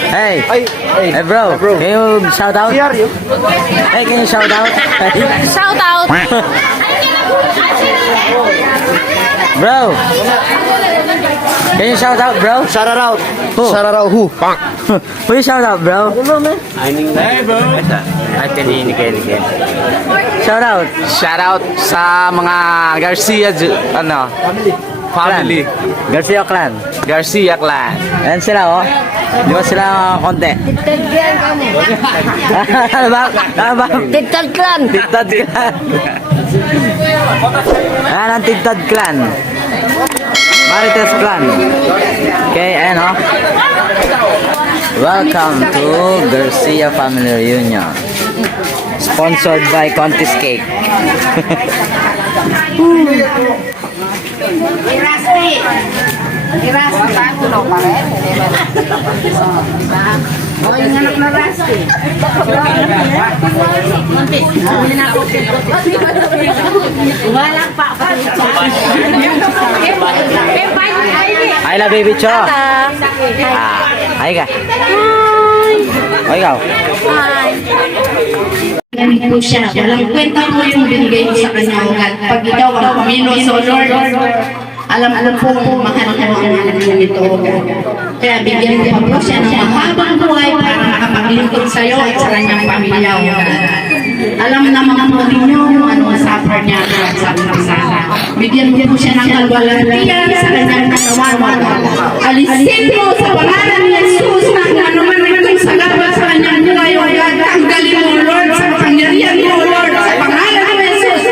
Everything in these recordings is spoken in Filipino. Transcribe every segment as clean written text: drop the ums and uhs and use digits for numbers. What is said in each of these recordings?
Hey bro, can you shout out? Hey, can you shout out? Shout out! Bro, can you shout out, bro? Shout out. Who? Shout out who? Who you shout out, bro? Hey bro. Shout out. Shout out sa mga Garcia family. Garcia Clan. Garcia clan. Ayan sila, oh. Di ba sila konti? Ano ba? Titad Clan! Titad Clan. Ayan ang Titad Clan. Marites Clan. Okay, ayan, oh. Welcome to Garcia Family Reunion. Sponsored by Contis Cake. Iraspi. Paano pa rin? O, yung anak na Raspi. Wala pa. Hi la baby Cho. Hi ka. O ikaw. Ganito po siya. Walang kwenta mo yung binigay mo sa kanya. Pag ikaw ang Panginoon, so Lord, alam ko po, mahal ko ang anak mo nito. Kaya bigyan mo pa po siya ng mahabang buhay para makapaglingkod sa iyo at sa kanyang pamilya. Alam naman po ninyo kung ano ang suffer niya sa sana. Bigyan mo po siya ng kalwalatian sa kanyang katawan. Alisin mo sa pangalan ni Jesus na ano man naging salamat sa kanyang buhay. Tanggalin mo, Lord, sa pangyarihan mo, Lord, sa pangalan ni Jesus.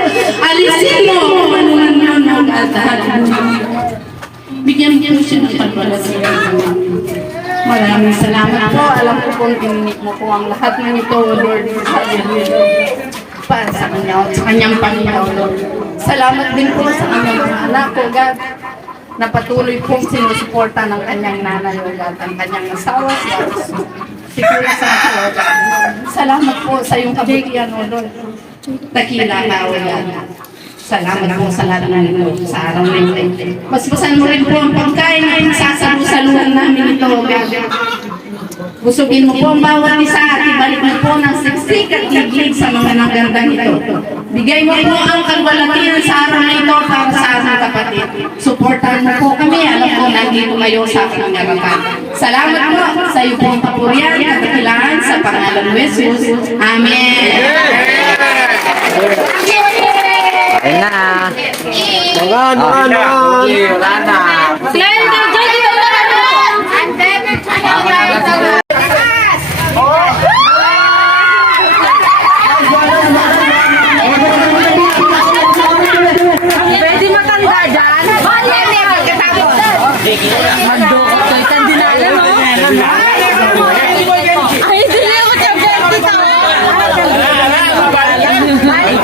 Alisin mo kung ano man yun ang katahan. Bigyan mo siya ng kalwalatian. Maraming salamat po. Alam ko kung tininik mo po ang lahat ng ito, Lord, para sa kanya at sa kanyang Panginoon, Lord. Salamat din po sa kanyang mga anak ko, God, na patuloy pong sinusuporta ng kanyang nanay, O God, ang kanyang asawa, si Aris. Siguro sa mga God. Salamat po sa iyong kabutihan, O Lord. Dakila ka, O God. Salamat po sa lahat ng ito sa araw na ito. Basbasan mo rin po ang pagkain na sasalusaluhan namin ito, God. Busugin mo po ang bawat isa at ibalik mo po ng siksik at liglig sa mga nagandang ito. Bigay mo po ang kalwalatian sa araw na ito para sa aming kapatid. Suportahan mo po kami. Alam ko nandito kayo sa aking harapan. Salamat po sa iyo pong papurihan at dakilaan sa pangalan ng Jesus. Amen. Ayun na. Wala na. Pwede matanda dyan? Magdukot ko itan din alam mo. Ay, hindi niya mo tiyagyan dito. Ay,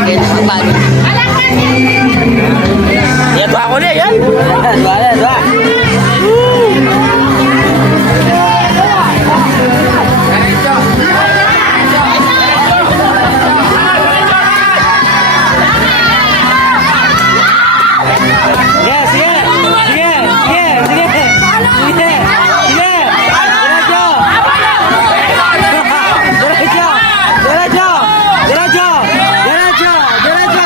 Yan ba ako na yan? Wala, wala. Sige, sige. Sige, sige, sige. Sige, sige. Diretso. Diretso. Diretso. Diretso. Diretso. Diretso.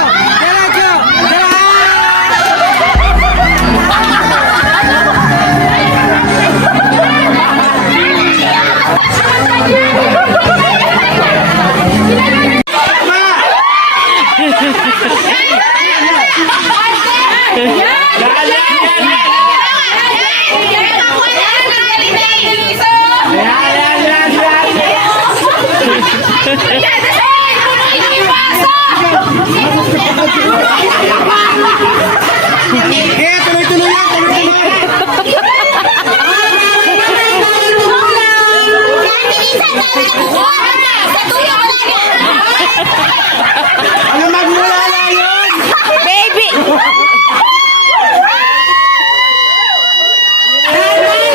Baby!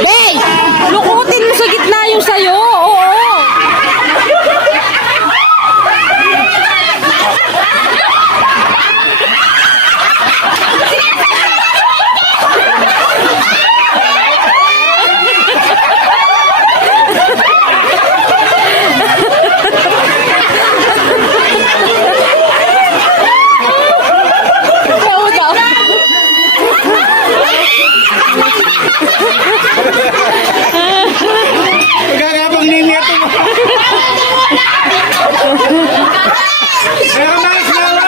Hey! Lukutin mo sa gitna yung sayo. Oo. Gagabang ninyo ito mo. Meron na asawa.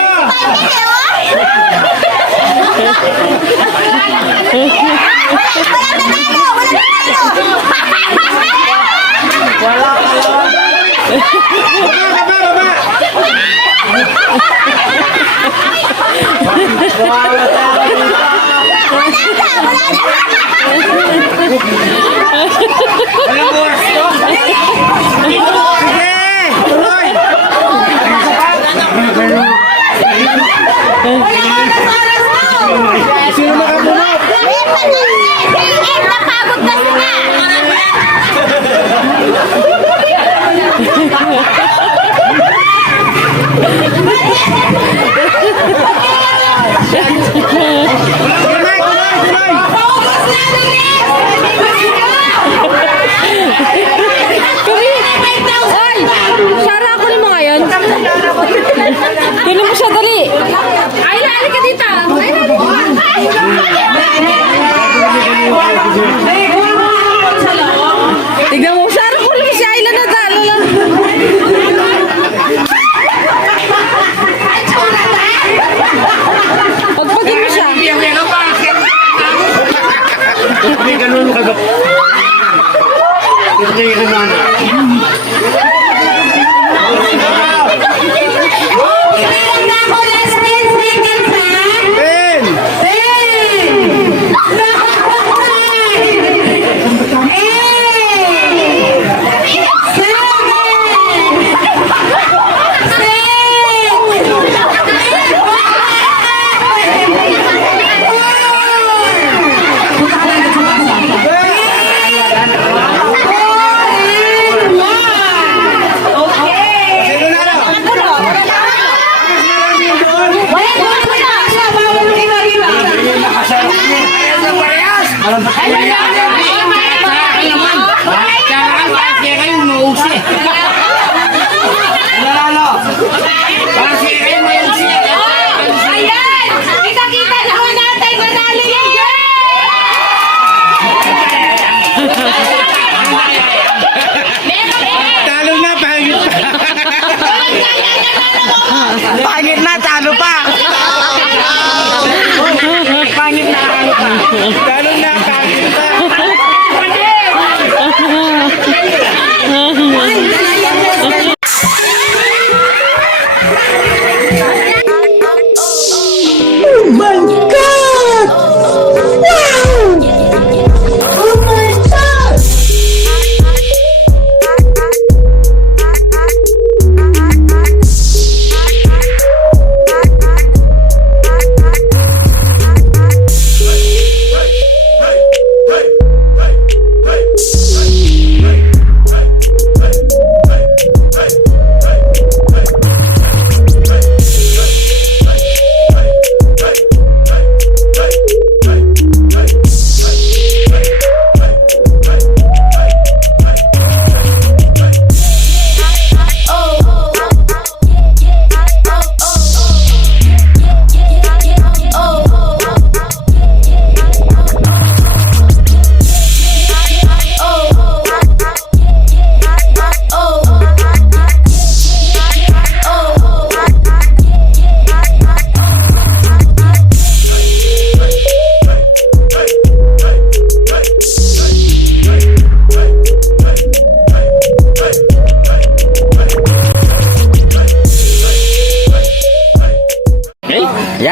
Sino makabunot? Napagod kasi nga.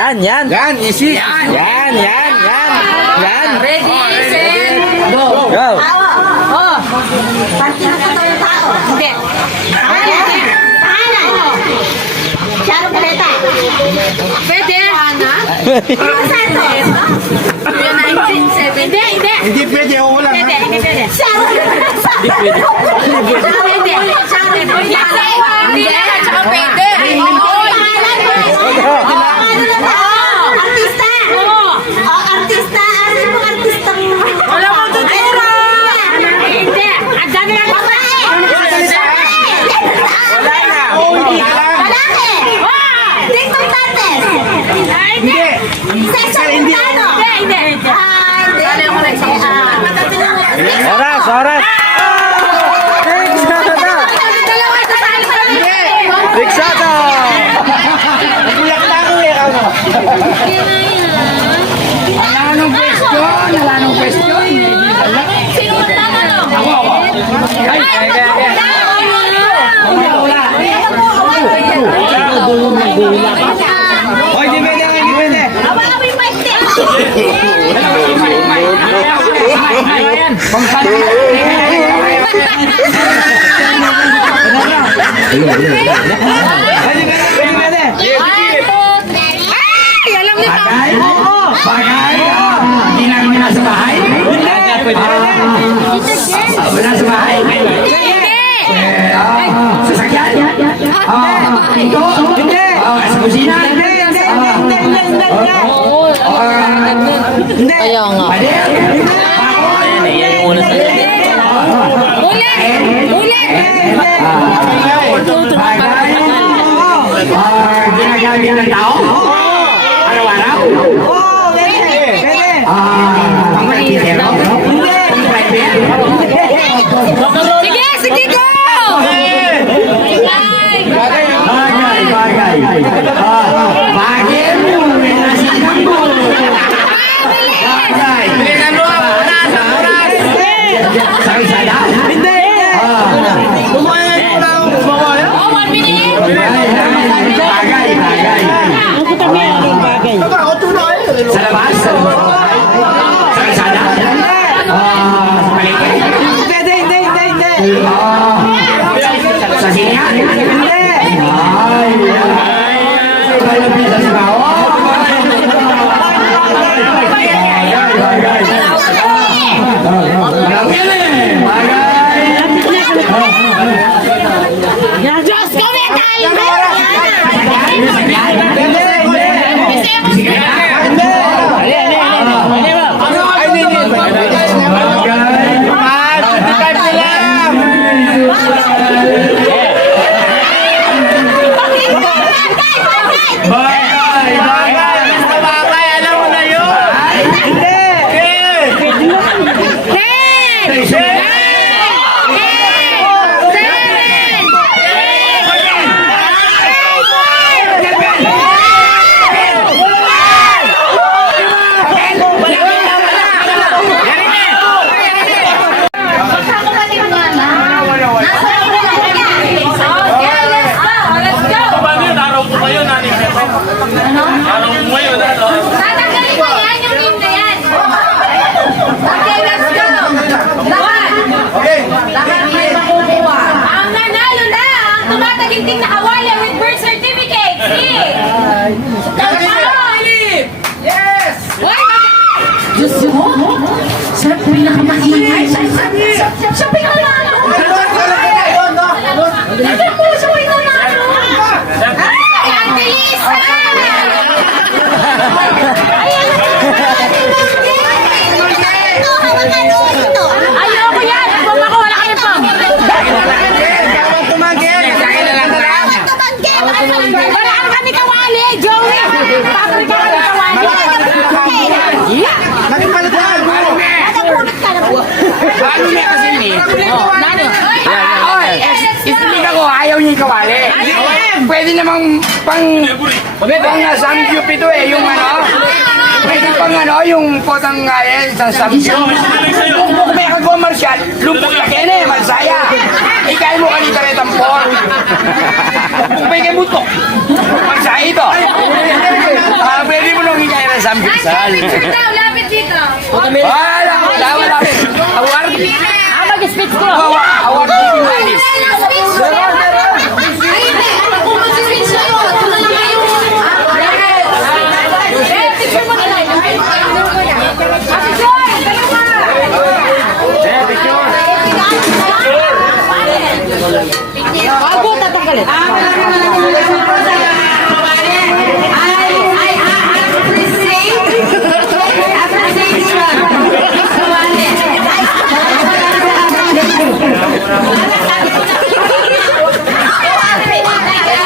Yan, yan. Yan, easy. Yan, yan, yan. Yan. Ready, set, go. Go. Oh. Panty na tayo tao. Hindi. Tahanan. Sharon Caleta. Pwede. Ana? Pio Santos. Hindi, hindi. Hindi pwede, ako lang. Hindi, hindi pwede. Sharon Caleta. Hindi. Hindi. Tsaka pwede. Artista. Artista. Ano mo artista? Wala mo tuturo. Hindi. Ang dami lang babae. Wala na. Lalaki. TikTok Dantes. Hindi. Sexual Montano. Hindi. Oras, oras. Bigsata. Kuyak na ako eh. Wala nung question. Wala nung question. Sino mo tatanong? Ay, Hoy, di pwede, hindi pwede. Ay, alam niyo pa. Bagay? Bagay? Hindi namin nasa bahay? Wala sa bahay? Sasakyan? Ito? Hindi. Sa kusina? Hindi. Kaya nga. Pwede? Ulit! Ulit! Bagay? Ginagamit ng tao? Araw-araw? Pang-carpintero? Pang-private? Sige, sige go! Bagay. Bagay mo, may nasilang mo. Bagay. Sa isada? Hindi. Lumayan ko lang. Oh, 1 minute! Bagay. Sa labas? Sa isada? Sa paligid? Hindi. Sa sinyan? Hindi. Sa sigaw? Diyos ko, may tayo! Tatanggalin ko yan, yung name na yan. Okay, let's go. Lahat. Lahat kayo makukuha. Ang nanalo na ang tumataginting na kawali with birth certificate. Yes! Diyos mo? Siya pinakamaingay. Siya pinakamaingay. Siya pinakamaingay. Ay, Ate Liz! Ayoko yan! Kung ako, wala kayo pang! Wala ka kami kawali, Joey! Bakit ka kami kawali? Nani? Isipin ako, ayaw niya ikawali. Pwede namang pang samgyup ito eh, yung ano. Pwede pang ano, yung potang isang samgyup. Kung may kagwamarsyal, lumpok na kene, malsaya. Ikay mo kanita rin tampon. Kung may kabutok, malsaya ito. Pwede Sal. Picture daw, lapit dito. Wala. Award. Mag-speech ko. Award.